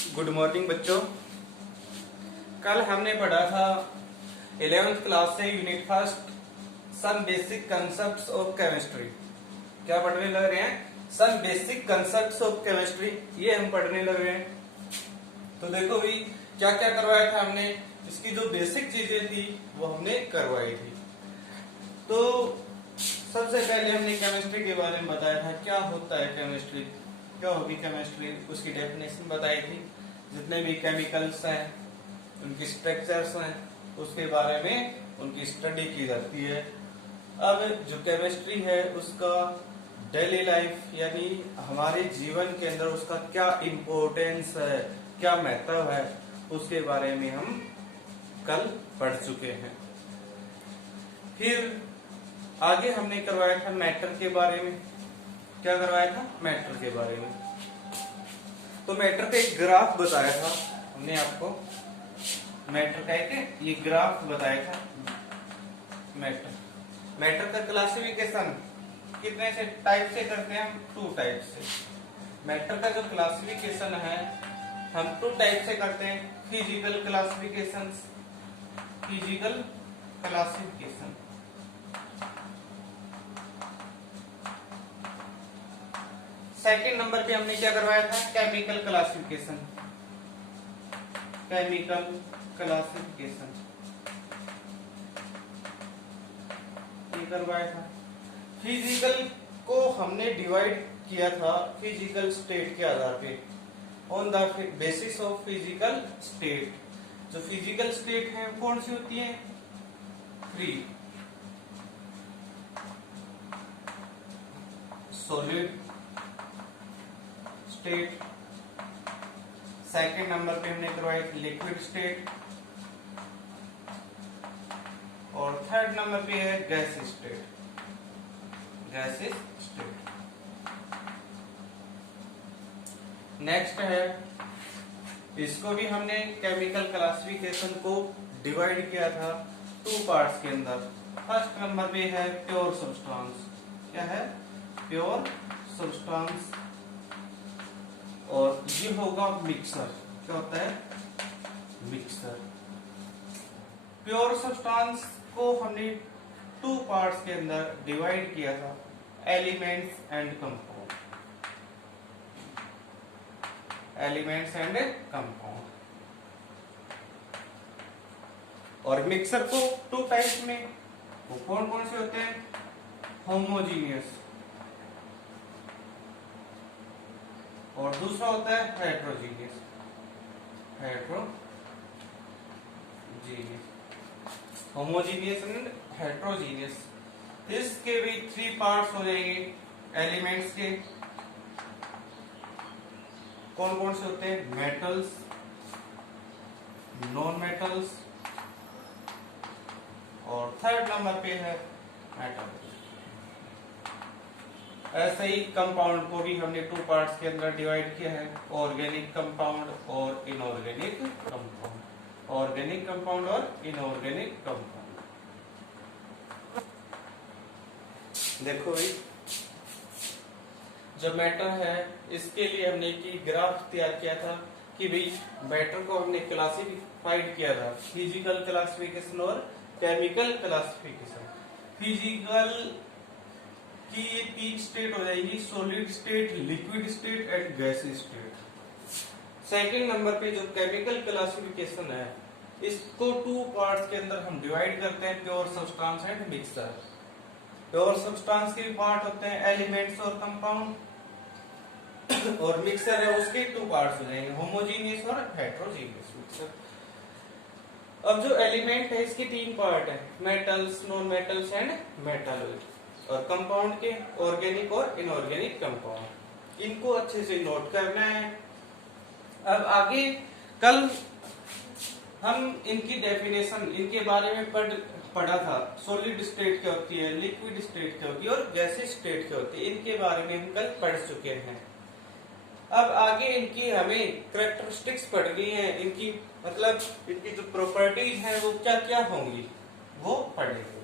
Good morning बच्चों। कल हमने पढ़ा था 11th क्लास से unit first some basic concepts of chemistry. क्या पढ़ने लग रहे हैं? Some basic concepts of chemistry, ये हम पढ़ने लग रहे हैं। तो देखो भाई क्या क्या करवाया था हमने, इसकी जो बेसिक चीजें थी वो हमने करवाई थी। तो सबसे पहले हमने केमिस्ट्री के बारे में बताया था, क्या होता है केमिस्ट्री, क्या होगी केमिस्ट्री, उसकी डेफिनेशन बताई थी। जितने भी केमिकल्स हैं, उनकी स्ट्रक्चर्स हैं, उसके बारे में उनकी स्टडी की जाती है। अब जो केमिस्ट्री है उसका डेली लाइफ यानी हमारे जीवन के अंदर उसका क्या इम्पोर्टेंस है, क्या महत्व है, उसके बारे में हम कल पढ़ चुके हैं। फिर आगे हमने करवाया था मैटर के बारे में। क्या करवाया था? मैटर के बारे में। तो मैटर का एक ग्राफ बताया था हमने आपको, मैटर का एक ये ग्राफ बताया था। मैटर का क्लासिफिकेशन कितने से टाइप से करते हैं हम? 2 टाइप से। मैटर का जो क्लासिफिकेशन है हम 2 टाइप से करते हैं, physical classification, physical classification. Second number पे हमने क्या करवाया था? केमिकल क्लासिफिकेशन, केमिकल क्लासिफिकेशन ये करवाया था। फिजिकल को हमने डिवाइड किया था फिजिकल स्टेट के आधार पे, on the basis of physical state. जो फिजिकल स्टेट है कौन सी होती है? 3, सॉलिड स्टेट। सेकेंड नंबर पे हमने करवाई थी लिक्विड स्टेट, और थर्ड नंबर पे है gaseous state, gaseous state. Next है, इसको भी हमने केमिकल क्लासिफिकेशन को डिवाइड किया था 2 पार्ट्स के अंदर। फर्स्ट नंबर पे है प्योर सब्सटेंस। क्या है? Pure substance. और ये होगा मिक्सर। क्या होता है? मिक्सर। प्योर सब्सटेंस को हमने 2 पार्ट्स के अंदर डिवाइड किया था, elements and compound, elements and compound. और मिक्सर को 2 टाइप्स में, वो कौन कौन से होते हैं? होमोजीनियस, और दूसरा होता है heterogeneous, heterogeneous. Homogeneous and heterogeneous. इसके भी 3 पार्ट्स हो जाएंगे एलिमेंट्स के। कौन कौन से होते हैं? मेटल्स, नॉन मेटल्स, और थर्ड नंबर पे है मेटल। ऐसे ही कंपाउंड को भी हमने 2 पार्ट्स के अंदर डिवाइड किया है, ऑर्गेनिक कंपाउंड और इनऑर्गेनिक कंपाउंड, ऑर्गेनिक कंपाउंड और इनऑर्गेनिक कंपाउंड। देखो भाई, जो मैटर है इसके लिए हमने एक ग्राफ तैयार किया था कि भाई मैटर को हमने क्लासिफाइड किया था, फिजिकल क्लासिफिकेशन और केमिकल क्लासिफिकेशन। फिजिकल कि ये 3 स्टेट हो जाएगी, solid state, liquid state and gaseous state. Second number पे जो केमिकल क्लासिफिकेशन है इसको 2 पार्ट्स के अंदर हम डिवाइड करते हैं, pure substance and mixer. Pure substance के पार्ट होते हैं एलिमेंट्स और कंपाउंड, और मिक्सर है उसके 2 पार्ट्स हो जाएंगे, होमोजीनियस और हेट्रोजीनियस मिक्सर। अब जो एलिमेंट है इसके 3 पार्ट है, metals, non metals and metal. और कंपाउंड के ऑर्गेनिक और इनऑर्गेनिक कंपाउंड। इनको अच्छे से नोट करना है। अब आगे कल हम इनकी डेफिनेशन, इनके बारे में पढ़ा था। सॉलिड स्टेट क्या होती है, लिक्विड स्टेट क्या होती है और गैसियस स्टेट क्या होती है, इनके बारे में हम कल पढ़ चुके हैं। अब आगे इनकी हमें कैरेक्टरिस्टिक्स पढ़नी है, इनकी मतलब इनकी जो प्रॉपर्टीज हैं वो क्या क्या होंगी वो पढ़ेंगे।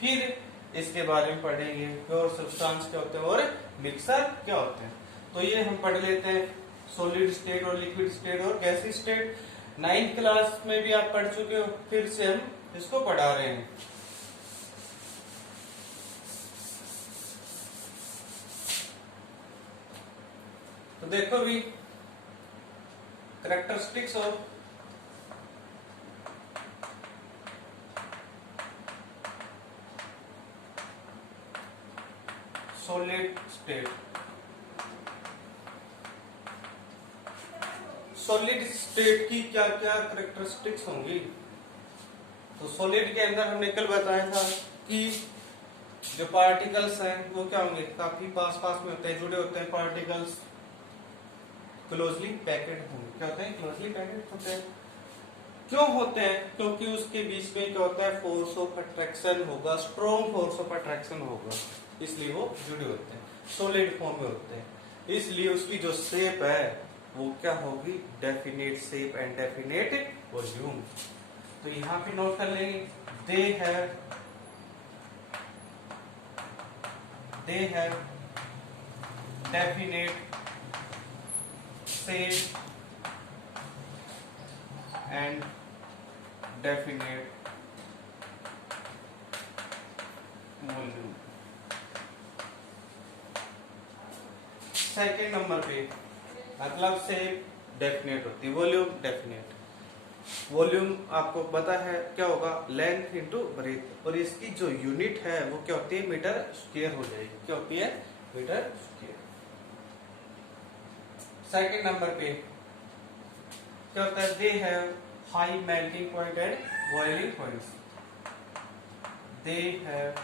फिर इसके बारे में पढ़ेंगे प्योर सब्सटेंस क्या होते हैं और मिक्सर क्या होते हैं। तो ये हम पढ़ लेते हैं सॉलिड स्टेट और लिक्विड स्टेट और गैसी स्टेट 9th क्लास में भी आप पढ़ चुके हो, फिर से हम इसको पढ़ा रहे हैं। तो देखो भी characteristics of solid state. Solid state की क्या क्या कैरेक्टरिस्टिक्स होंगी? तो सॉलिड के अंदर हमने कल बताया था कि जो पार्टिकल्स हैं वो क्या होंगे, काफी पास पास में होते हैं, जुड़े होते हैं। पार्टिकल्स क्लोजली पैकेड होंगे। क्या होते हैं? क्लोजली पैकेड होते हैं। क्यों होते हैं? क्योंकि उसके बीच में क्या होता है, फोर्स ऑफ अट्रैक्शन होगा, स्ट्रॉन्ग फोर्स ऑफ अट्रैक्शन होगा, इसलिए वो जुड़े होते हैं, सॉलिड फॉर्म में होते हैं। इसलिए उसकी जो शेप है वो क्या होगी, definite shape and definite volume. तो यहां पे नोट कर लेंगे, they have definite shape and definite volume. Second number पे मतलब से डेफिनेट होती है, वॉल्यूम डेफिनेट। वॉल्यूम आपको पता है क्या होगा, लेंथ इंटू ब्रेथ, और इसकी जो यूनिट है वो क्या होती है, मीटर स्क्वायर हो जाएगी। क्या होती है? Metre square. सेकेंड नंबर पे क्या होता है, they have high melting point and boiling points. They have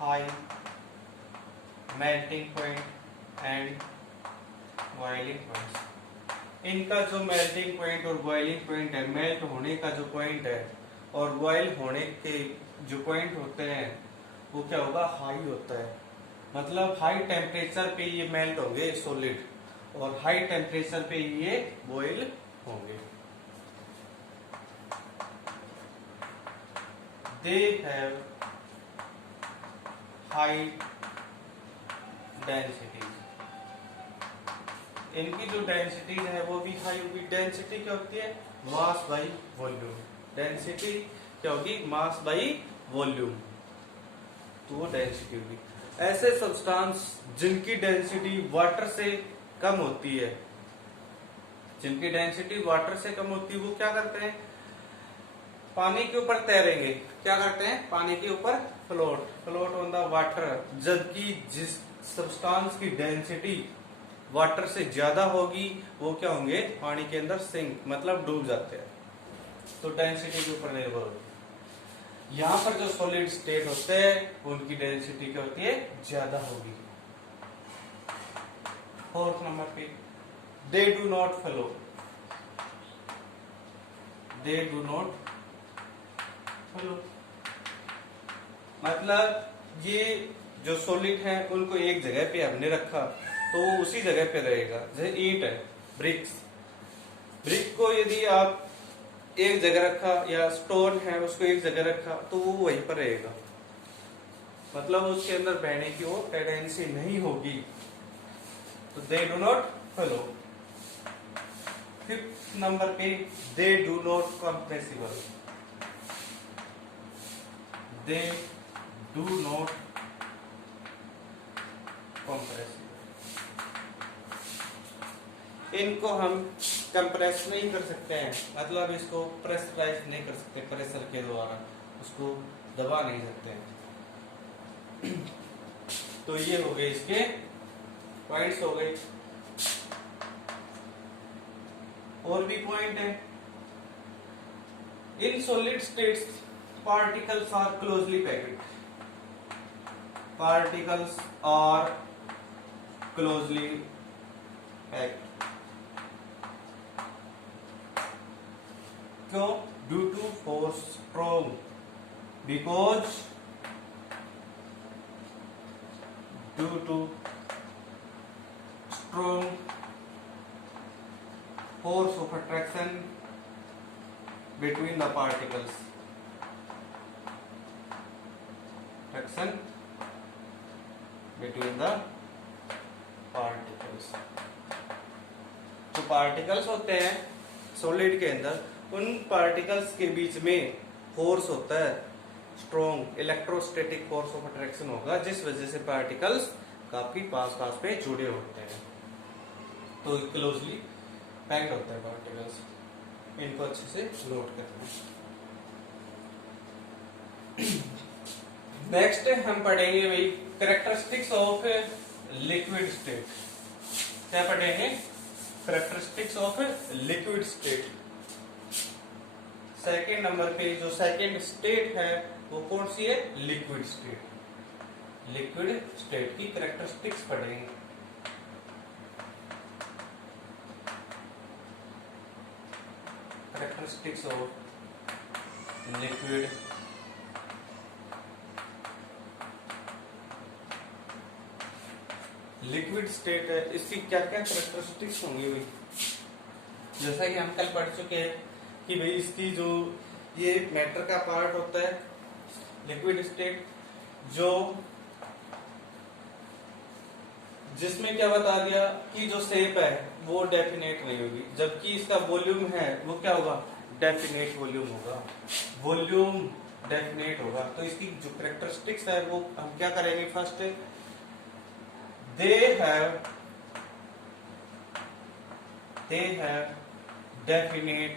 high melting point and boiling points. इनका जो मेल्टिंग पॉइंट और बॉइलिंग पॉइंट है, मेल्ट होने का जो पॉइंट है और बॉइल होने के जो पॉइंट होते हैं वो क्या होगा, हाई होता है। मतलब हाई टेम्परेचर पे ये मेल्ट होंगे सॉलिड, और हाई टेम्परेचर पे ये बॉइल होंगे। They have high density. इनकी जो डेंसिटी है वो भी हाई होगी। डेंसिटी क्या होती है, मास बाई वॉल्यूम। डेंसिटी क्या होगी, मास बाई वॉल्यूम, तो वो डेंसिटी होगी। ऐसे सब्सटेंस जिनकी डेंसिटी वाटर से कम होती है, जिनकी डेंसिटी वाटर से कम होती है, वो क्या करते हैं, पानी के ऊपर तैरेंगे। क्या करते हैं, पानी के ऊपर फ्लोट ऑन द वाटर। जबकि जिस सब्सटेंस की डेंसिटी वाटर से ज्यादा होगी वो क्या होंगे, पानी के अंदर सिंक मतलब डूब जाते हैं। तो डेंसिटी के ऊपर निर्भर होती है। यहाँ पर जो सॉलिड स्टेट होते हैं उनकी डेंसिटी क्या होती है, ज्यादा होगी। फोर्थ नंबर पे they do not flow. They do not flow मतलब ये जो सॉलिड है उनको एक जगह पे हमने रखा तो वो उसी जगह पे रहेगा। जैसे ईंट है, ब्रिक को यदि आप एक जगह रखा, या स्टोन है उसको एक जगह रखा, तो वो वहीं पर रहेगा, मतलब उसके अंदर बहने की वो टेंडेंसी नहीं होगी। तो they do not flow. Fifth number पे they do not compressible. They do not compressible. इनको हम कंप्रेस नहीं कर सकते हैं, मतलब इसको प्रेशराइज नहीं कर सकते, प्रेशर के द्वारा उसको दबा नहीं सकते हैं। तो ये हो गए इसके पॉइंट्स हो गए। और भी पॉइंट है, in solid states particles are closely packed. Particles are closely packed. क्यों? Due to force strong, because due to strong force of attraction between the particles. Attraction between the particles. जो particles होते हैं solid के अंदर, उन particles के बीच में force होता है, strong electrostatic force of attraction होगा, जिस वजह से पार्टिकल्स काफी पास पास पे जुड़े होते हैं, तो क्लोजली पैक्ड होते हैं पार्टिकल्स। इनको अच्छे से नोट करते हैं। नेक्स्ट हम पढ़ेंगे भाई कैरेक्टरिस्टिक्स ऑफ लिक्विड स्टेट। क्या पढ़ेंगे? Characteristics of liquid state. Second number पे जो सेकेंड स्टेट है वो कौन सी है? Liquid state. लिक्विड स्टेट की कैरेक्टरिस्टिक्स पढ़ेंगे। Characteristics of liquid liquid state है, इसकी क्या क्या कैरेक्टरिस्टिक्स होंगी भाई? जैसा कि हम कल पढ़ चुके हैं कि भाई इसकी जो ये मैटर का पार्ट होता है लिक्विड स्टेट, जो जिसमें क्या बता दिया कि जो शेप है वो डेफिनेट नहीं होगी, जबकि इसका वॉल्यूम है वो क्या होगा? डेफिनेट वॉल्यूम होगा। वॉल्यूम डेफिनेट होगा। तो इसकी जो कैरेक्टरिस्टिक्स है वो हम क्या करेंगे? First they have definite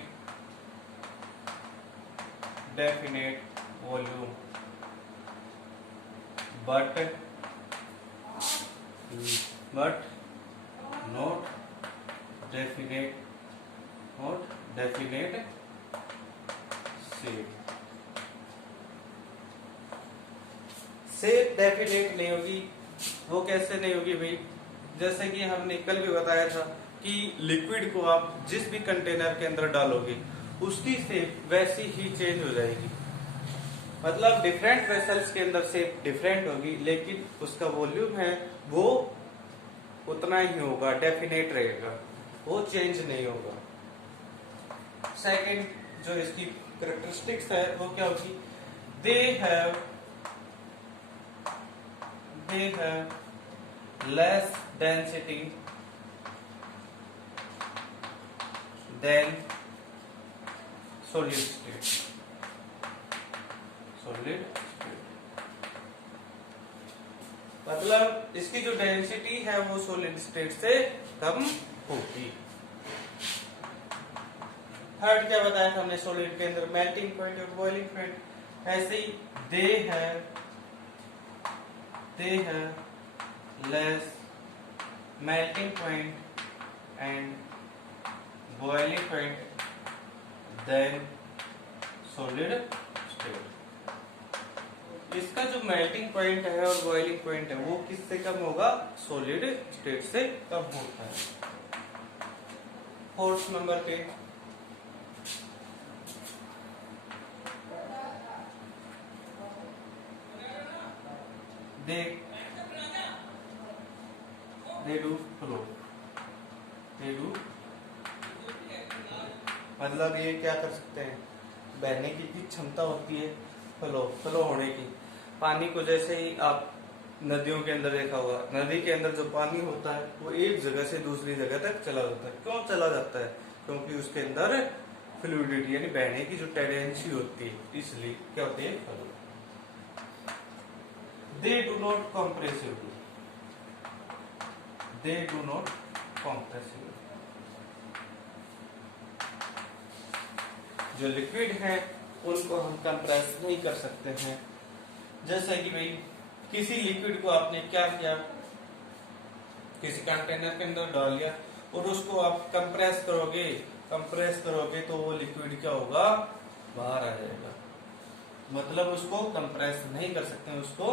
volume but not definite shape definite नहीं होगी। वो कैसे नहीं होगी भाई? जैसे कि हमने कल भी बताया था कि लिक्विड को आप जिस भी कंटेनर के अंदर डालोगे उसकी शेप वैसी ही चेंज हो जाएगी। मतलब डिफरेंट वेसल्स के अंदर शेप डिफरेंट होगी, लेकिन उसका वॉल्यूम है वो उतना ही होगा, डेफिनेट रहेगा, वो चेंज नहीं होगा। सेकंड जो इसकी कैरेक्टरिस्टिक्स है वो क्या होगी? They have less density than solid state। मतलब इसकी जो डेंसिटी है वो सॉलिड स्टेट से कम होगी। थर्ड क्या बताया था हमने? सॉलिड के अंदर मेल्टिंग पॉइंट और बॉइलिंग पॉइंट। ऐसे ही दे है less melting point and boiling point than solid state। इसका जो मेल्टिंग पॉइंट है और बॉइलिंग पॉइंट है वो किससे कम होगा? सॉलिड स्टेट से कम होता है। फोर्थ नंबर पे they do flow। मतलब ये क्या कर सकते हैं? बहने की क्षमता होती है फ्लो होने की। पानी को जैसे ही आप नदियों के अंदर देखा होगा, नदी के अंदर जो पानी होता है वो एक जगह से दूसरी जगह तक चला जाता है। क्यों चला जाता है? क्योंकि उसके अंदर फ्लूइडिटी यानी बहने की जो टेंडेंसी होती है, इसलिए क्या होती है? Flow. They do not compressively। जो लिक्विड है उनको हम कंप्रेस नहीं कर सकते हैं। जैसे कि भाई किसी लिक्विड को आपने क्या किया? किसी कंटेनर के अंदर डाल लिया और उसको आप कंप्रेस करोगे तो वो लिक्विड क्या होगा? बाहर आ जाएगा। मतलब उसको कंप्रेस नहीं कर सकते, उसको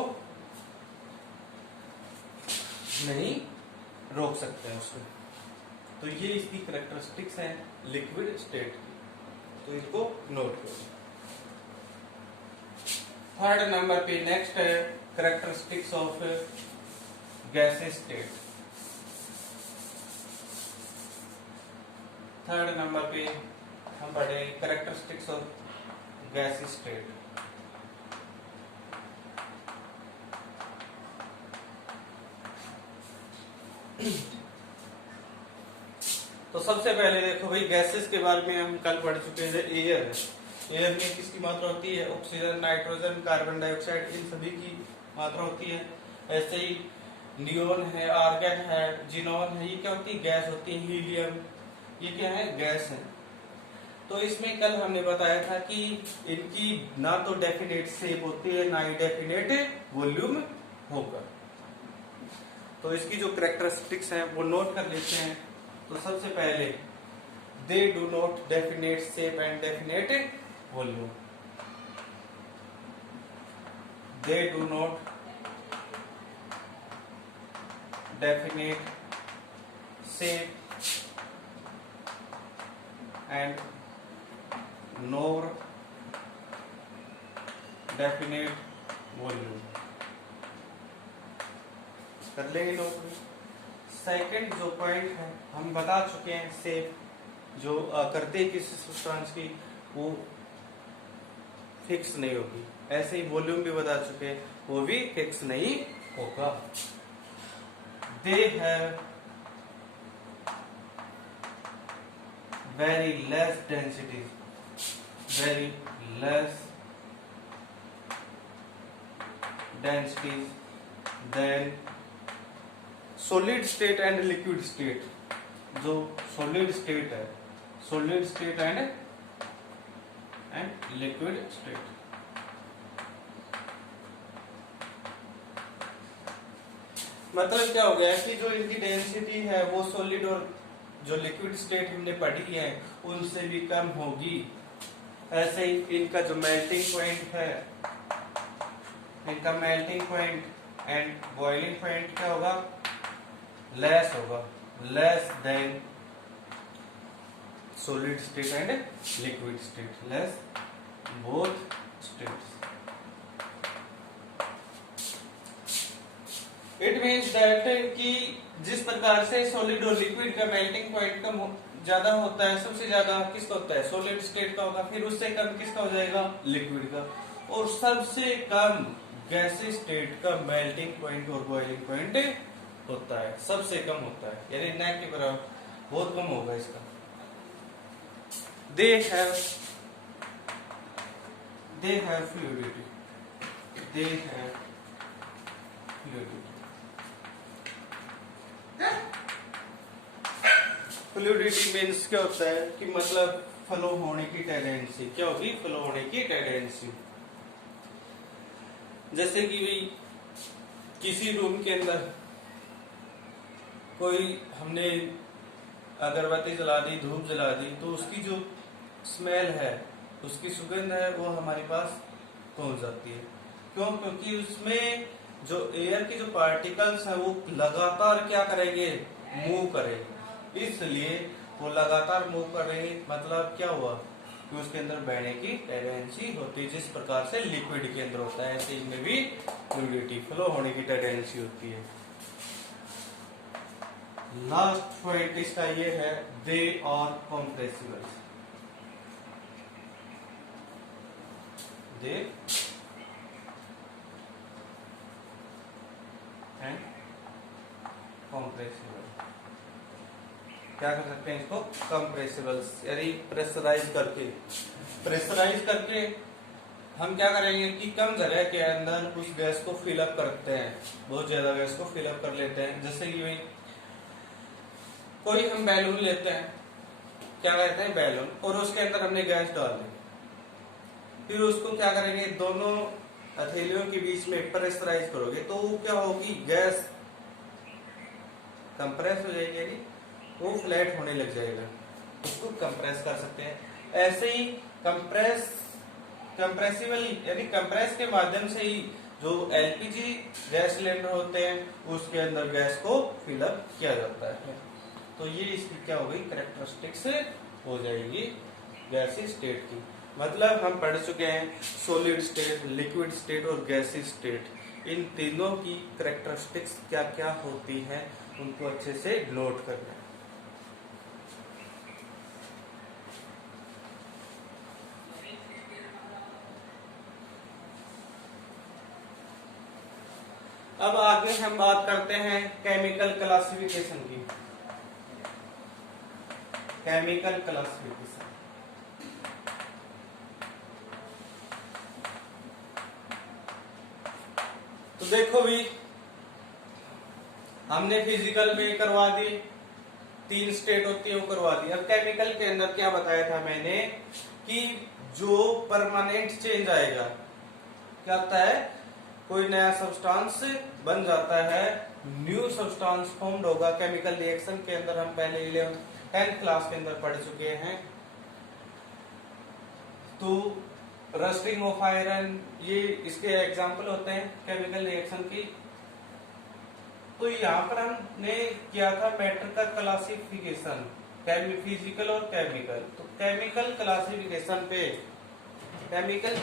नहीं रोक सकते हैं उसको। तो ये इसकी कैरेक्टरिस्टिक्स हैं लिक्विड स्टेट की, तो इसको नोट करो। थर्ड नंबर पे नेक्स्ट है characteristics of gases state. Third number पे हम पढ़े कैरेक्टरिस्टिक्स ऑफ गैसेस स्टेट। तो सबसे पहले देखो भाई, गैसेस के बारे में हम कल पढ़ चुके हैं। एयर है, एयर में किसकी मात्रा होती है? ऑक्सीजन, नाइट्रोजन, कार्बन डाइऑक्साइड, इन सभी की मात्रा होती है। ऐसे ही नियोन है, आर्गन है, जिनोन है, ये क्या होती है? गैस होती है। हीलियम, ये क्या है? गैस है। तो इसमें कल हमने बताया था कि इनकी ना तो डेफिनेट शेप होती है, ना ही डेफिनेट वॉल्यूम होगा। तो इसकी जो कैरेक्टरिस्टिक्स हैं वो नोट कर लेते हैं। तो सबसे पहले, दे do not definite shape and definite volume. They do not definite shape and NOR definite volume. कर लेंगे लोग। सेकंड जो पॉइंट है हम बता चुके हैं, शेप जो आकृति किसी सब्सटेंस की वो फिक्स नहीं होगी। ऐसे ही वॉल्यूम भी बता चुके हैं, वो भी फिक्स नहीं होगा। They have very less density, very less densities than solid state and liquid state। जो solid state है, solid state and liquid state। मतलब क्या हो गया कि जो इनकी डेंसिटी है वो सॉलिड और जो लिक्विड स्टेट हमने पढ़ी है उनसे भी कम होगी। ऐसे ही इनका जो मेल्टिंग पॉइंट है, इनका melting point and boiling point क्या होगा? लेस होगा, less than solid state and liquid state, less both states. It means that कि जिस प्रकार से सॉलिड और लिक्विड का मेल्टिंग पॉइंट कम ज्यादा होता है, सबसे ज्यादा किसका होता है? सॉलिड स्टेट का होगा। फिर उससे कम किसका हो जाएगा? लिक्विड का। और सबसे कम गैसी स्टेट का मेल्टिंग पॉइंट और बॉइलिंग पॉइंट होता है, सबसे कम होता है, यानी न के बराबर, बहुत कम होगा इसका। They have fluidity, they have fluidity. Fluidity means क्या होता है कि मतलब फ्लो होने की टेंडेंसी। क्या होगी? फ्लो होने की टेंडेंसी। जैसे कि भाई किसी रूम के अंदर कोई हमने अगरबत्ती जला दी, धूप जला दी, तो उसकी जो स्मेल है, उसकी सुगंध है, वो हमारे पास पहुंच जाती है। क्यों? क्योंकि उसमें जो एयर के जो पार्टिकल्स हैं वो लगातार क्या करेंगे? मूव करेंगे। इसलिए वो लगातार मूव कर रही है। मतलब क्या हुआ कि उसके अंदर बहने की टेंडेंसी होती है, जिस प्रकार से लिक्विड के अंदर होता है, ऐसे इनमें भी फ्लूइडिटी, फ्लो होने की टेंडेंसी होती है। लास्ट पॉइंट इसका ये है, they are compressible. They and compressible. क्या कर सकते हैं इसको? कंप्रेसिबल, यानी प्रेशराइज करके हम क्या करेंगे कि कम जगह के अंदर उस गैस को फिलअप करते हैं, बहुत ज्यादा गैस को फिलअप कर लेते हैं। जैसे कि कोई हम बैलून लेते हैं, क्या कहते हैं? बैलून, और उसके अंदर हमने गैस डाल दी। फिर उसको क्या करेंगे? दोनों हथेलियों के बीच में प्रेशराइज करोगे तो वो क्या होगी? गैस कंप्रेस हो जाएगी, यानी वो फ्लैट होने लग जाएगा, उसको कंप्रेस कर सकते हैं। ऐसे ही कंप्रेसिबल यानी कंप्रेस के माध्यम से ही जो एलपीजी गैस सिलेंडर होते हैं उसके अंदर गैस को फिलअप किया जाता है। तो ये इसकी क्या हो गई? कैरेक्टरिस्टिक्स हो जाएगी गैसी स्टेट की। मतलब हम पढ़ चुके हैं सॉलिड स्टेट, लिक्विड स्टेट और गैसी स्टेट। इन तीनों की कैरेक्टरिस्टिक्स क्या क्या होती हैं उनको अच्छे से नोट करना है। अब आगे हम बात करते हैं केमिकल क्लासिफिकेशन की। Chemical classification. तो देखो भी हमने फिजिकल में करवा दी, 3 स्टेट होती है वो करवा दी। अब केमिकल के अंदर क्या बताया था मैंने कि जो परमानेंट चेंज आएगा, क्या होता है, कोई नया सब्सटेंस बन जाता है, न्यू सब्सटेंस फॉर्म्ड होगा केमिकल रिएक्शन के अंदर। हम पहले 11th 10th क्लास के अंदर पढ़ चुके हैं। तो रस्टिंग ऑफ आयरन, ये इसके एग्जांपल होते हैं केमिकल रिएक्शन की। तो यहाँ पर हमने किया था मैटर का क्लासिफिकेशन, फिजिकल और केमिकल। तो केमिकल क्लासिफिकेशन पे केमिकल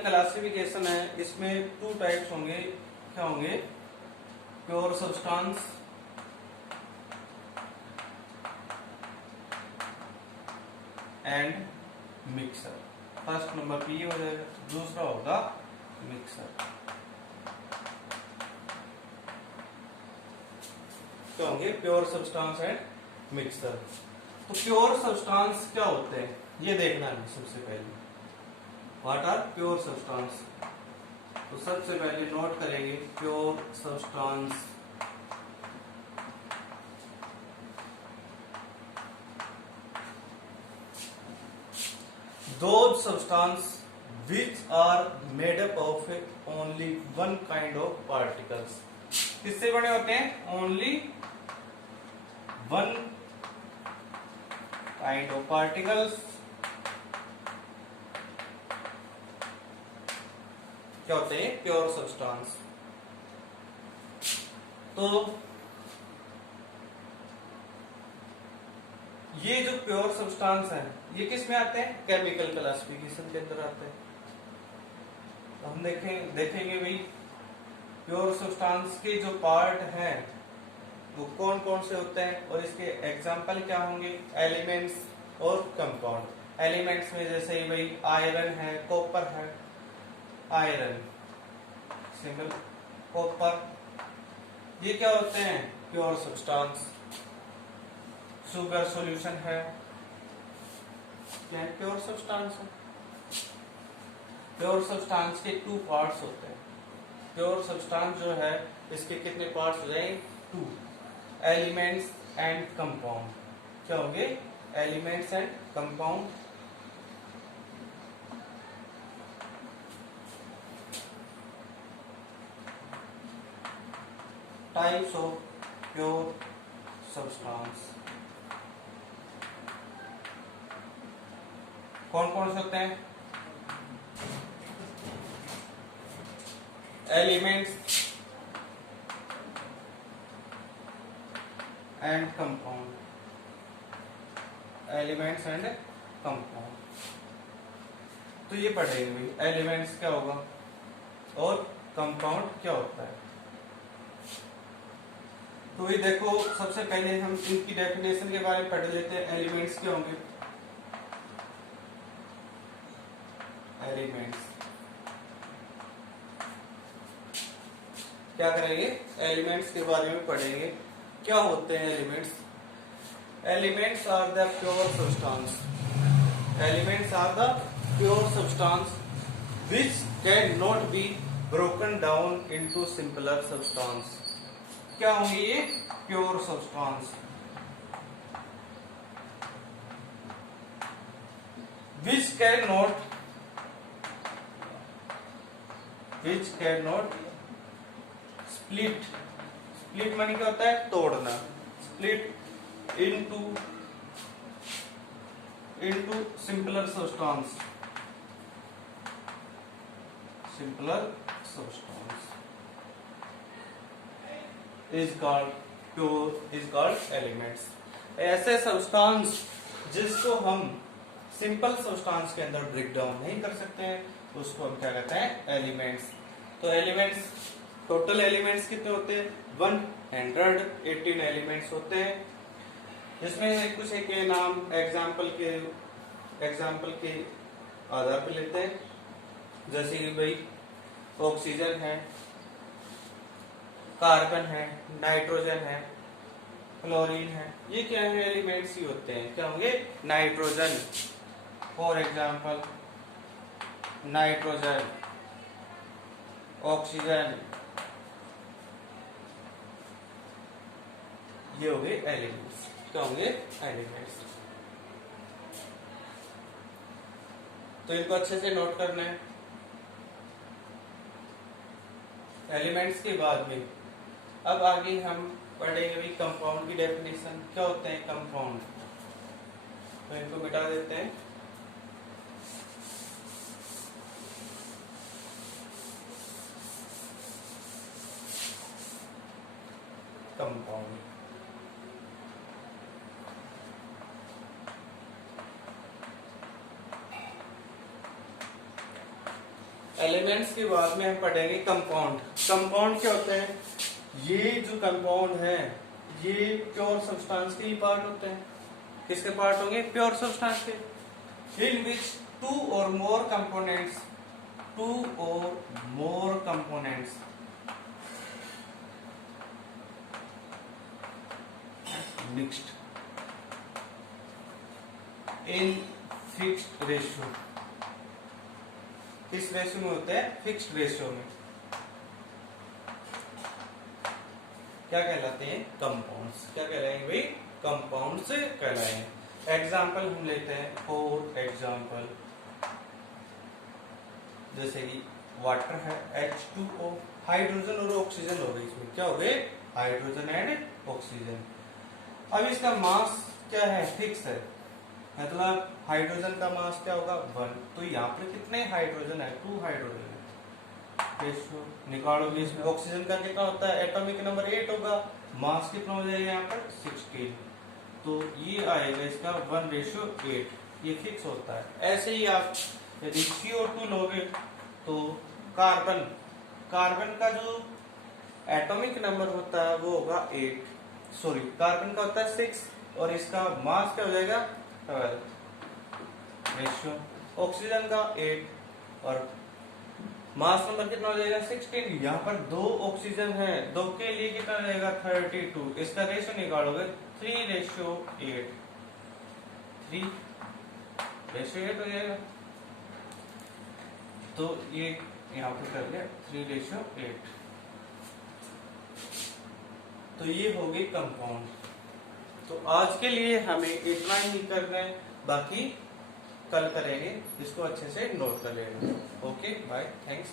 क्लासिफिकेशन है, इसमें 2 टाइप्स होंगे। क्या होंगे? Pure substance and mixture. First number पे ये हो जाएगा, दूसरा होगा मिक्सर। क्या होंगे? Pure substance and mixture. तो प्योर सब्सटेंस क्या होते हैं ये देखना है सबसे पहले। What are pure substance? तो सबसे पहले नोट करेंगे pure substance. Those substances which are made up of only one kind of particles. किससे बने होते हैं? Only one kind of particles। क्या होते हैं? Pure substance. तो ये जो प्योर सब्सटेंस है ये किस में आते हैं? केमिकल क्लासिफिकेशन के अंदर आते हैं। तो हम देखेंगे भाई प्योर सब्सटेंस के जो पार्ट हैं वो कौन कौन से होते हैं और इसके एग्जांपल क्या होंगे? एलिमेंट्स और कंपाउंड। एलिमेंट्स में जैसे भाई आयरन है, कॉपर है, आयरन सिंगल, कॉपर, ये क्या होते हैं? Pure substance. शुगर सॉल्यूशन है, क्या प्योर सब्सटेंस है। प्योर सब्सटेंस के 2 पार्ट्स होते हैं। प्योर सब्सटेंस जो है इसके कितने पार्ट्स हो जाएंगे? 2, एलिमेंट्स एंड कंपाउंड। क्या होंगे? Elements and compound. Types of pure substance कौन कौन से होते हैं? Elements and compound. Elements and compound. तो ये पढ़ेंगे भाई, एलिमेंट्स क्या होगा और कंपाउंड क्या होता है। तो ये देखो सबसे पहले हम इनकी डेफिनेशन के बारे में पढ़ लेते हैं। एलिमेंट्स क्या होंगे? एलिमेंट्स क्या करेंगे? एलिमेंट्स के बारे में पढ़ेंगे। क्या होते हैं elements? Elements are the pure substance. Elements are the pure substance which cannot be broken down into simpler substance। क्या होंगे ये? Pure substance which cannot split माने क्या होता है? तोड़ना। split into simpler substance is called elements। ऐसे substance जिसको हम सिंपल सब्सटेंस के अंदर ब्रेक डाउन नहीं कर सकते हैं उसको हम क्या कहते हैं? एलिमेंट्स। तो एलिमेंट्स, टोटल एलिमेंट्स कितने होते हैं? 118 एलिमेंट्स होते हैं। जिसमें कुछ एक नाम एग्जाम्पल के आधार पर लेते हैं। जैसे कि भाई ऑक्सीजन है, कार्बन है, नाइट्रोजन है, क्लोरीन है, ये क्या है एलिमेंट्स ही होते हैं। क्या होंगे? Nitrogen, for example nitrogen, oxygen, ये हो गए एलिमेंट्स। क्या होंगे? एलिमेंट्स। तो इनको अच्छे से नोट करना है। एलिमेंट्स के बाद में अब आगे हम पढ़ेंगे भी कंपाउंड की डेफिनेशन। क्या होते हैं कंपाउंड? तो इनको मिटा देते हैं। कंपाउंड एलिमेंट्स के बाद में हम पढ़ेंगे कंपाउंड। कंपाउंड क्या होते हैं? ये जो कंपाउंड है ये प्योर सब्सटेंस के ही पार्ट होते हैं। किसके पार्ट होंगे? प्योर सब्सटेंस के। इन विच टू और more components mixed in fixed ratio. किस रेशियो में होते हैं? फिक्स्ड रेशियो में। क्या कहलाते हैं? कंपाउंड्स। क्या कहलाएंगे भाई? कंपाउंड्स कहलाएंगे। एग्जाम्पल हम लेते हैं। फॉर एग्जाम्पल जैसे कि वाटर है H2O, हाइड्रोजन और ऑक्सीजन हो गए। इसमें क्या हो गए? Hydrogen and oxygen. अब इसका मास क्या है? फिक्स है। मतलब हाइड्रोजन का मास क्या होगा? 1। तो यहाँ पर कितने हाइड्रोजन है? 2 हाइड्रोजन है। रेशियो निकालोगे इसमें ऑक्सीजन का कितना होता है? एटॉमिक नंबर 8 होगा। मास कितना हो जाएगा यहाँ पर? 16। तो ये आएगा इसका 1:8। ये फिक्स होता है। ऐसे ही आप यदि CO2 लोगे तो कार्बन का जो एटॉमिक नंबर होता है वो होगा 8। सॉरी, कार्बन का होता है 6 और इसका मास क्या हो जाएगा? 12। रेशियो ऑक्सीजन का 8 और मास नंबर कितना हो जाएगा? 16। यहाँ पर 2 ऑक्सीजन है, 2 के लिए कितना हो जाएगा? 32। इसका रेशियो निकालोगे 3:8। 3:8 हो जाएगा। तो ये यहाँ पे कर लिया 3:8। तो ये हो गई कंपाउंड। तो आज के लिए हमें इतना ही करना है, बाकी कल करेंगे। इसको अच्छे से नोट कर लेना। Okay, bye, thanks.